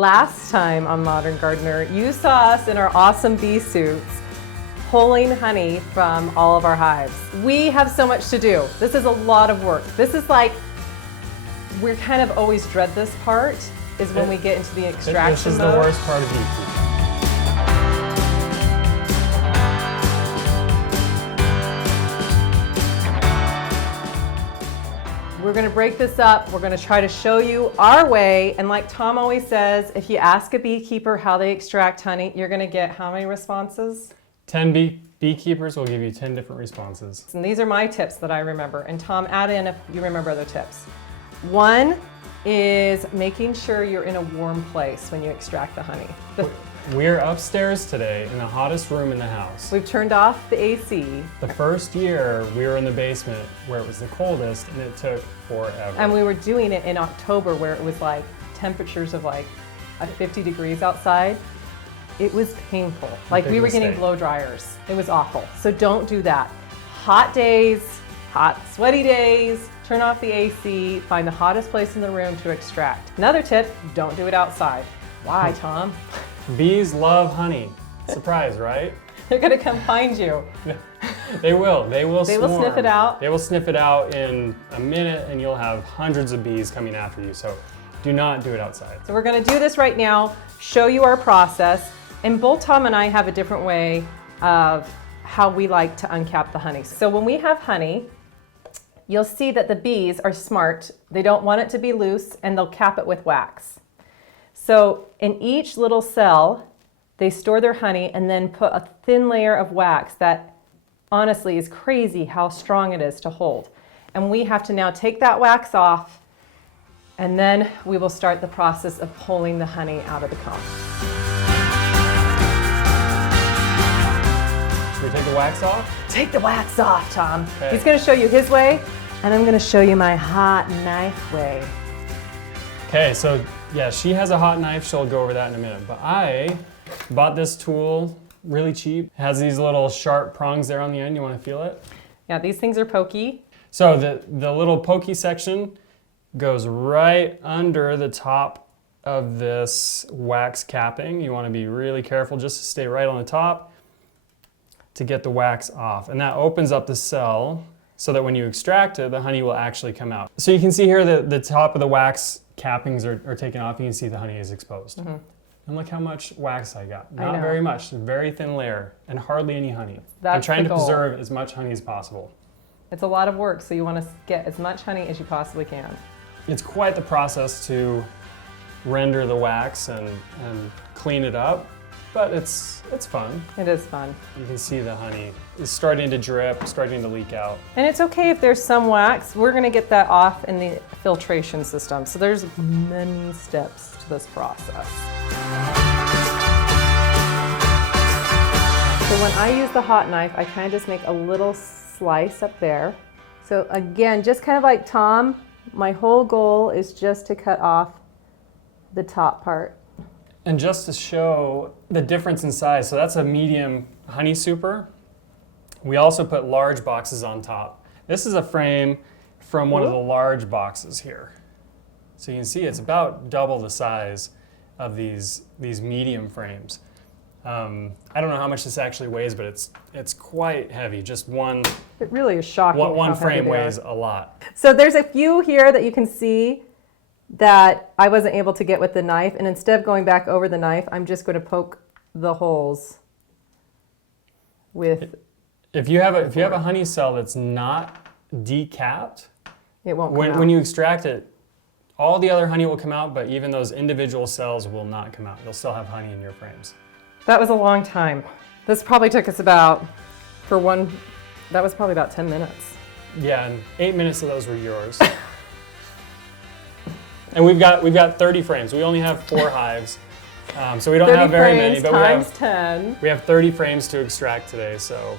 last time on Modern Gardener, you saw us in our awesome bee suits pulling honey from all of our hives. We have so much to do. This is a lot of work. This is like, we kind of always dread this part, is when we get into the extraction This is mode. the worst part of beekeeping. We're gonna break this up. We're gonna try to show you our way. And like Tom always says, if you ask a beekeeper how they extract honey, you're gonna get how many responses? 10 beekeepers will give you 10 different responses. And these are my tips that I remember. And Tom, add in if you remember other tips. One is making sure you're in a warm place when you extract the honey. We're upstairs today in the hottest room in the house. We've turned off the AC. The first year we were in the basement where it was the coldest and it took forever. And we were doing it in October where it was like temperatures of like 50 degrees outside. It was painful. Like we were getting blow dryers. It was awful. So don't do that. Hot days, hot sweaty days, turn off the AC, find the hottest place in the room to extract. Another tip, don't do it outside. Why, Tom? Bees love honey. Surprise, right? They're gonna come find you. They will. They will They will swarm. sniff it out. They will sniff it out in a minute and you'll have hundreds of bees coming after you. So do not do it outside. So we're gonna do this right now, show you our process. And both Tom and I have a different way of how we like to uncap the honey. So when we have honey, you'll see that the bees are smart. They don't want it to be loose and they'll cap it with wax. So in each little cell, they store their honey and then put a thin layer of wax that honestly is crazy how strong it is to hold. And we have to now take that wax off and then we will start the process of pulling the honey out of the comb. Should we take the wax off? Take the wax off, Tom. Okay. He's gonna show you his way and I'm gonna show you my hot knife way. Okay, so yeah, she has a hot knife. She'll go over that in a minute. But I bought this tool really cheap. It has these little sharp prongs there on the end. You want to feel it? Yeah, these things are pokey. So the little pokey section goes right under the top of this wax capping. You want to be really careful just to stay right on the top to get the wax off. And that opens up the cell so that when you extract it, the honey will actually come out. So you can see here that the top of the wax cappings are taken off. You can see the honey is exposed. Mm-hmm. And look how much wax I got. Not very much, a very thin layer and hardly any honey. I'm trying to preserve as much honey as possible. It's a lot of work, so you want to get as much honey as you possibly can. It's quite the process to render the wax and clean it up, but it's fun. It is fun. You can see the honey is starting to drip, starting to leak out. And it's okay if there's some wax. We're going to get that off in the filtration system. So there's many steps to this process. So when I use the hot knife, I kind of just make a little slice up there. So again, just kind of like Tom, my whole goal is just to cut off the top part. And just to show the difference in size, so that's a medium honey super. We also put large boxes on top. This is a frame from one of the large boxes here. So you can see it's about double the size of these medium frames. I don't know how much this actually weighs, but it's quite heavy. Just one. It really is shocking. One frame weighs a lot. So there's a few here that you can see that I wasn't able to get with the knife, and instead of going back over the knife, I'm just going to poke the holes with. If you have a honey cell that's not decapped, it won't come out. When you extract it, all the other honey will come out, but even those individual cells will not come out. You'll still have honey in your frames. That was a long time. This probably took us that was probably about 10 minutes. Yeah, and 8 minutes of those were yours. And we've got 30 frames. We only have 4 hives, so we don't have very many. But we have 30 frames to extract today, so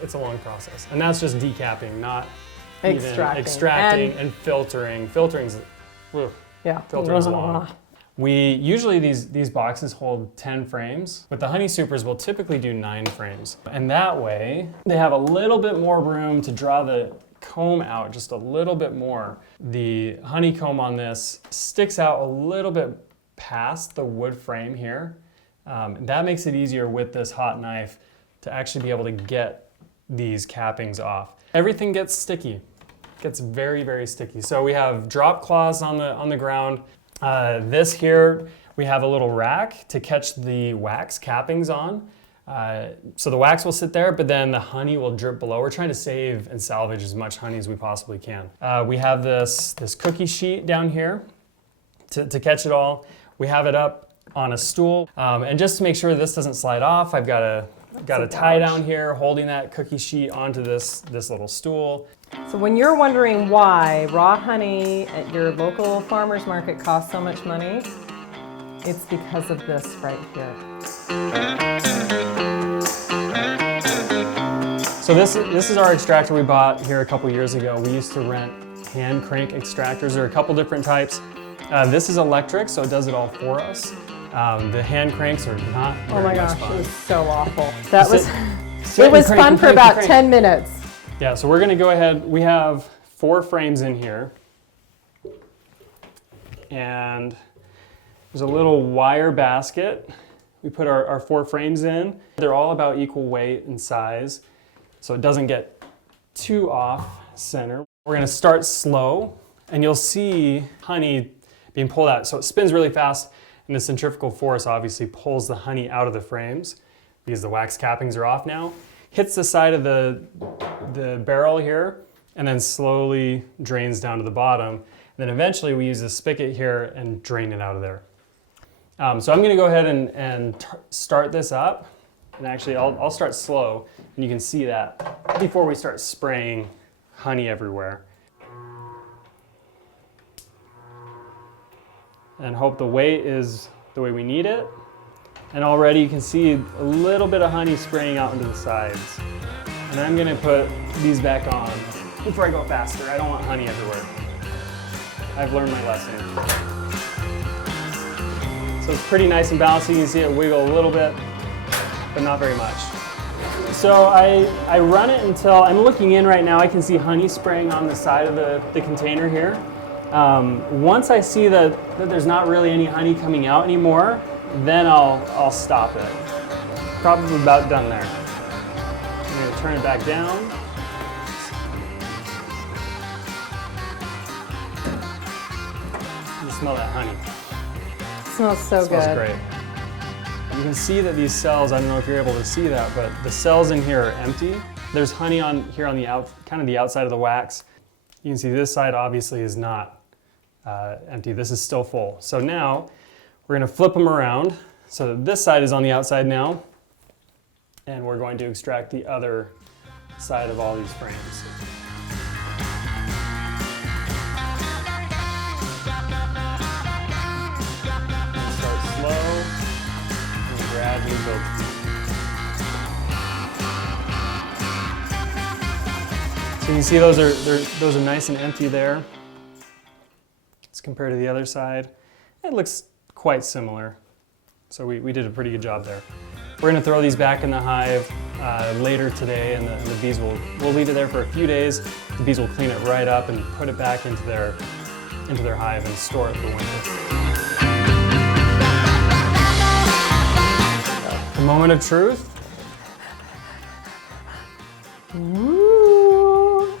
it's a long process. And that's just decapping, not extracting and filtering. Filtering's long. Usually these boxes hold 10 frames, but the honey supers will typically do 9 frames. And that way, they have a little bit more room to draw the comb out just a little bit more. The honeycomb on this sticks out a little bit past the wood frame here. That makes it easier with this hot knife to actually be able to get these cappings off. Everything gets sticky, gets very, very sticky. So we have drop cloths on the ground. This here, we have a little rack to catch the wax cappings on. So the wax will sit there, but then the honey will drip below. We're trying to save and salvage as much honey as we possibly can. We have this cookie sheet down here to catch it all. We have it up on a stool. And just to make sure this doesn't slide off, I've got a tie down here holding that cookie sheet onto this little stool. So when you're wondering why raw honey at your local farmer's market costs so much money, it's because of this right here. So this is our extractor we bought here a couple years ago. We used to rent hand crank extractors. There are a couple different types. This is electric, so it does it all for us. The hand cranks are not very Oh my much gosh, fun. it was so awful. That was, Sit it and was crank fun and for crank and about crank. 10 minutes. Yeah, so we're gonna go ahead. We have 4 frames in here. And there's a little wire basket. We put our 4 frames in. They're all about equal weight and size, so it doesn't get too off center. We're gonna start slow, and you'll see honey being pulled out. So it spins really fast, and the centrifugal force obviously pulls the honey out of the frames because the wax cappings are off now. Hits the side of the barrel here, and then slowly drains down to the bottom. And then eventually we use a spigot here and drain it out of there. So I'm gonna go ahead and start this up. And actually I'll start slow, and you can see that before we start spraying honey everywhere. And hope the weight is the way we need it. And already you can see a little bit of honey spraying out into the sides. And I'm gonna put these back on before I go faster. I don't want honey everywhere. I've learned my lesson. So it's pretty nice and balanced. You can see it wiggle a little bit, but not very much. So I run it until I'm looking in right now. I can see honey spraying on the side of the container here. Once I see that there's not really any honey coming out anymore, then I'll stop it. Probably about done there. I'm gonna turn it back down. You smell that honey. It smells so It smells good. great. You can see that these cells, I don't know if you're able to see that, but the cells in here are empty. There's honey on here on the kind of the outside of the wax. You can see this side obviously is not empty. This is still full. So now we're gonna flip them around so that this side is on the outside now, and we're going to extract the other side of all these frames. Start slow and gradually build. So you can see those are nice and empty there. As compared to the other side, it looks quite similar. So we did a pretty good job there. We're gonna throw these back in the hive later today, and the bees we'll leave it there for a few days. The bees will clean it right up and put it back into their hive and store it for winter. The moment of truth. Ooh.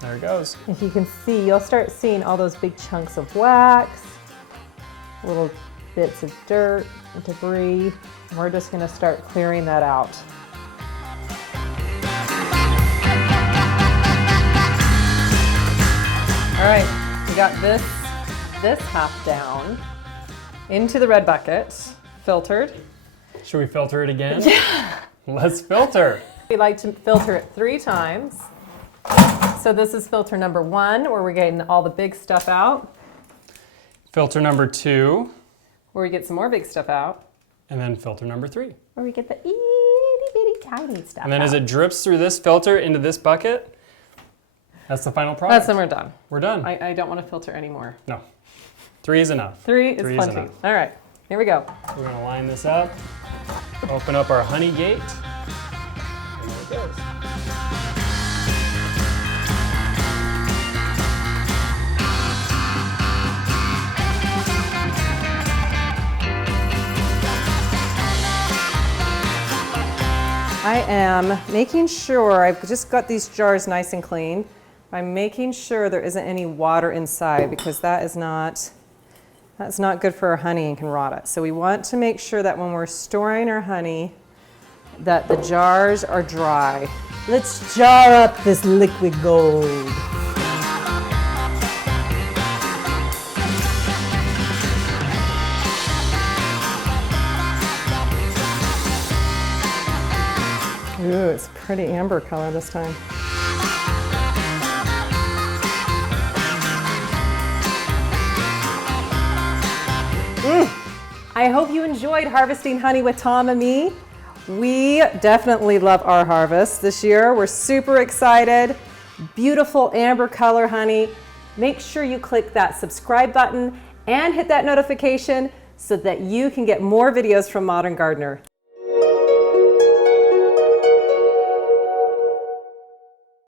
There it goes. If you can see, you'll start seeing all those big chunks of wax, little bits of dirt, debris. We're just gonna start clearing that out. All right, we got this half down into the red bucket, filtered. Should we filter it again? Let's filter. We like to filter it 3 times. So this is filter number 1, where we're getting all the big stuff out, Filter number 2, where we get some more big stuff out, and then filter number 3. where we get the itty bitty tiny stuff And then out. as it drips through this filter into this bucket, that's the final product. That's when we're done. We're done. I don't want to filter anymore. No. 3 is enough. 3 is 3 is plenty. enough. All right, here we go. We're gonna line this up, open up our honey gate, and there it goes. I am making sure, I've just got these jars nice and clean. I'm making sure there isn't any water inside because that's not good for our honey and can rot it. So we want to make sure that when we're storing our honey that the jars are dry. Let's jar up this liquid gold. Ooh, it's pretty amber color this time. I hope you enjoyed harvesting honey with Tom and me. We definitely love our harvest this year. We're super excited. Beautiful amber color honey. Make sure you click that subscribe button and hit that notification so that you can get more videos from Modern Gardener.